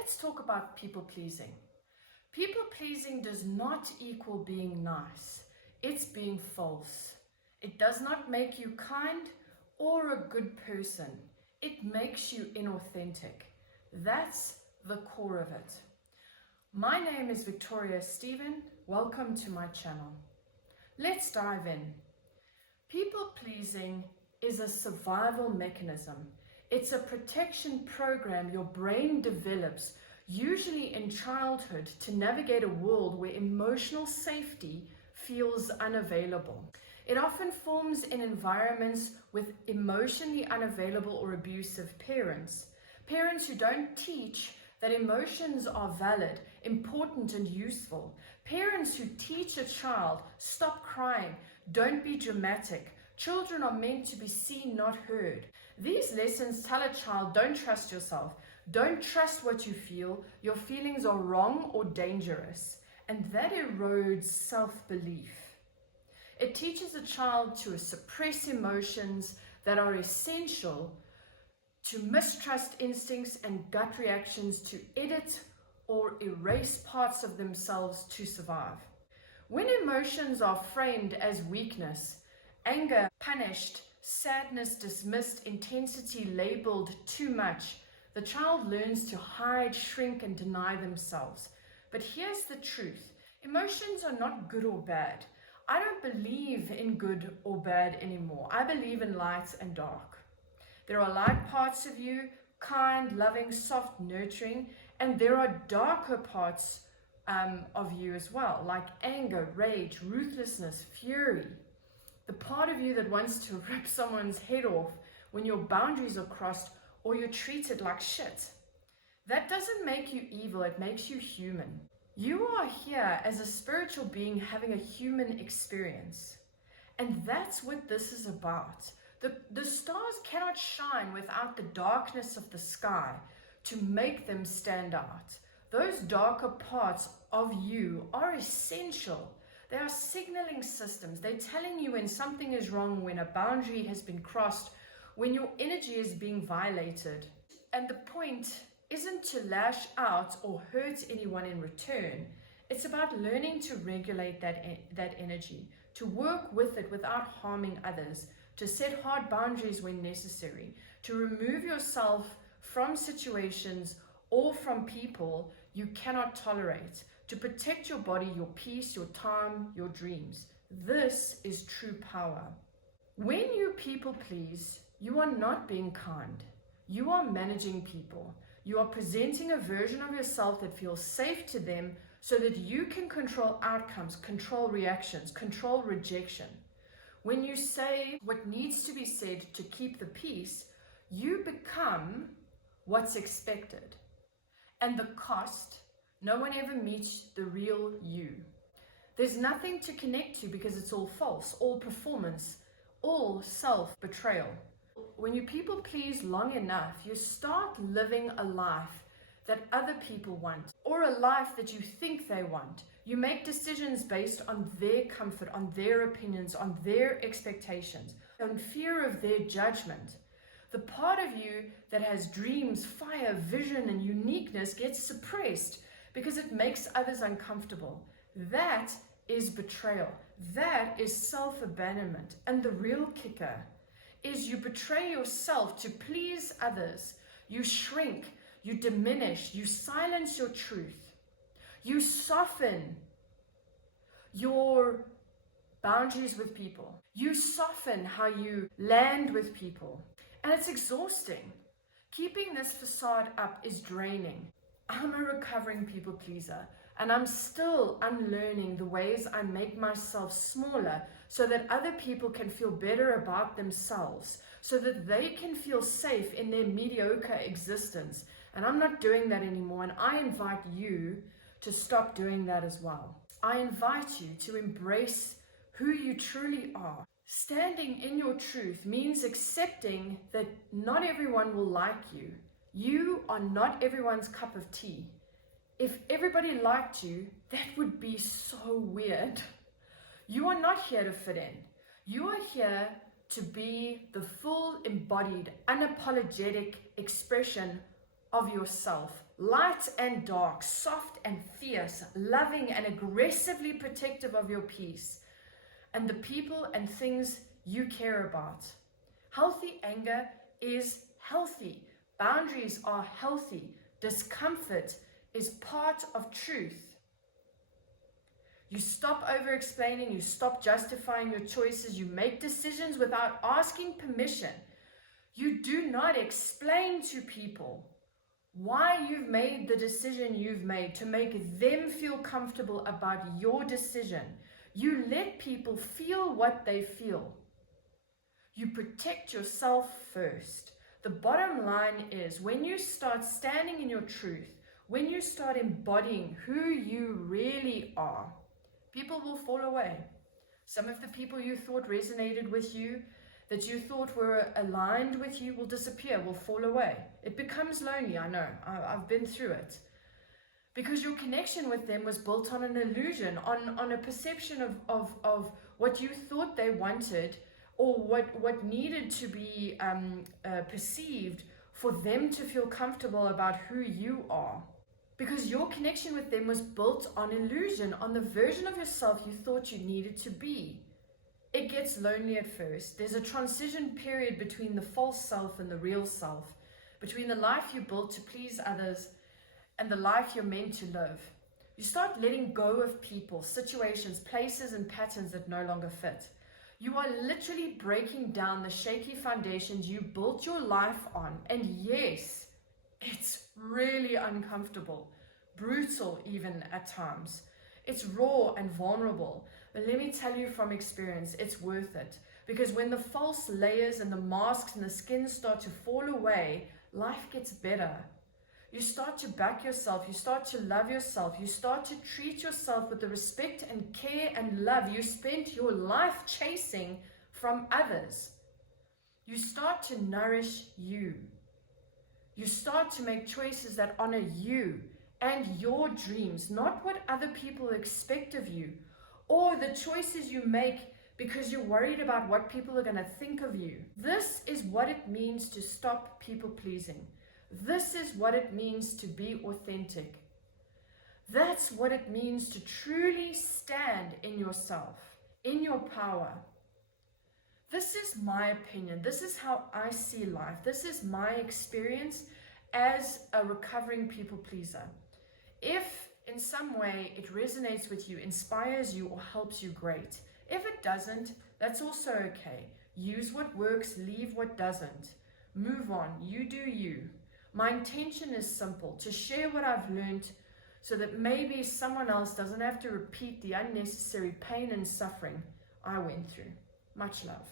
Let's talk about people pleasing. People pleasing does not equal being nice. It's being false. It does not make you kind or a good person. It makes you inauthentic. That's the core of it. My name is Victoria Stephen. Welcome to my channel. Let's dive in. People pleasing is a survival mechanism. It's a protection program your brain develops, usually in childhood, to navigate a world where emotional safety feels unavailable. It often forms in environments with emotionally unavailable or abusive parents. Parents who don't teach that emotions are valid, important, and useful. Parents who teach a child, stop crying, don't be dramatic. Children are meant to be seen, not heard. These lessons tell a child, don't trust yourself. Don't trust what you feel. Your feelings are wrong or dangerous. And that erodes self-belief. It teaches a child to suppress emotions that are essential, to mistrust instincts and gut reactions, to edit or erase parts of themselves to survive. When emotions are framed as weakness, anger punished, sadness dismissed, intensity labeled too much, the child learns to hide, shrink, and deny themselves. But here's the truth. Emotions are not good or bad. I don't believe in good or bad anymore. I believe in light and dark. There are light parts of you, kind, loving, soft, nurturing, and there are darker parts of you as well, like anger, rage, ruthlessness, fury. The part of you that wants to rip someone's head off when your boundaries are crossed or you're treated like shit. That doesn't make you evil, it makes you human. You are here as a spiritual being having a human experience. And that's what this is about. The stars cannot shine without the darkness of the sky to make them stand out. Those darker parts of you are essential. They are signaling systems. They're telling you when something is wrong, when a boundary has been crossed, when your energy is being violated. And the point isn't to lash out or hurt anyone in return. It's about learning to regulate that energy, to work with it without harming others, to set hard boundaries when necessary, to remove yourself from situations or from people you cannot tolerate, to protect your body, your peace, your time, your dreams. This is true power. When you people please, you are not being kind. You are managing people. You are presenting a version of yourself that feels safe to them so that you can control outcomes, control reactions, control rejection. When you say what needs to be said to keep the peace, you become what's expected. And the cost, no one ever meets the real you. There's nothing to connect to because it's all false, all performance, all self-betrayal. When you people please long enough, you start living a life that other people want, or a life that you think they want. You make decisions based on their comfort, on their opinions, on their expectations, on fear of their judgment. The part of you that has dreams, fire, vision, and uniqueness gets suppressed because it makes others uncomfortable. That is betrayal. That is self-abandonment. And the real kicker is you betray yourself to please others. You shrink, you diminish, you silence your truth. You soften your boundaries with people. You soften how you land with people. And it's exhausting. Keeping this facade up is draining. I'm a recovering people pleaser, and I'm still unlearning the ways I make myself smaller so that other people can feel better about themselves, so that they can feel safe in their mediocre existence. And I'm not doing that anymore, and I invite you to stop doing that as well. I invite you to embrace who you truly are. Standing in your truth means accepting that not everyone will like you. You are not everyone's cup of tea. If everybody liked you, that would be so weird. You are not here to fit in. You are here to be the full, embodied, unapologetic expression of yourself, light and dark, soft and fierce, loving and aggressively protective of your peace and the people and things you care about. Healthy anger is healthy. Boundaries are healthy. Discomfort is part of truth. You stop over-explaining, you stop justifying your choices, you make decisions without asking permission. You do not explain to people why you've made the decision you've made to make them feel comfortable about your decision. You let people feel what they feel. You protect yourself first. The bottom line is, when you start standing in your truth, when you start embodying who you really are, people will fall away. Some of the people you thought resonated with you, that you thought were aligned with you, will disappear, will fall away. It becomes lonely, I know. I've been through it. Because your connection with them was built on an illusion, on a perception of what you thought they wanted, or what needed to be perceived for them to feel comfortable about who you are. Because your connection with them was built on illusion, on the version of yourself you thought you needed to be. It gets lonely at first. There's a transition period between the false self and the real self, between the life you built to please others and the life you're meant to live. You start letting go of people, situations, places, and patterns that no longer fit. You are literally breaking down the shaky foundations you built your life on. And yes, it's really uncomfortable, brutal even at times. It's raw and vulnerable. But let me tell you from experience, it's worth it. Because when the false layers and the masks and the skin start to fall away, life gets better. You start to back yourself. You start to love yourself. You start to treat yourself with the respect and care and love you spent your life chasing from others. You start to nourish you. You start to make choices that honor you and your dreams, not what other people expect of you, or the choices you make because you're worried about what people are going to think of you. This is what it means to stop people pleasing. This is what it means to be authentic. That's what it means to truly stand in yourself, in your power. This is my opinion. This is how I see life. This is my experience as a recovering people pleaser. If in some way it resonates with you, inspires you, or helps you, great. If it doesn't, that's also okay. Use what works, leave what doesn't. Move on. You do you. My intention is simple, to share what I've learned so that maybe someone else doesn't have to repeat the unnecessary pain and suffering I went through. Much love.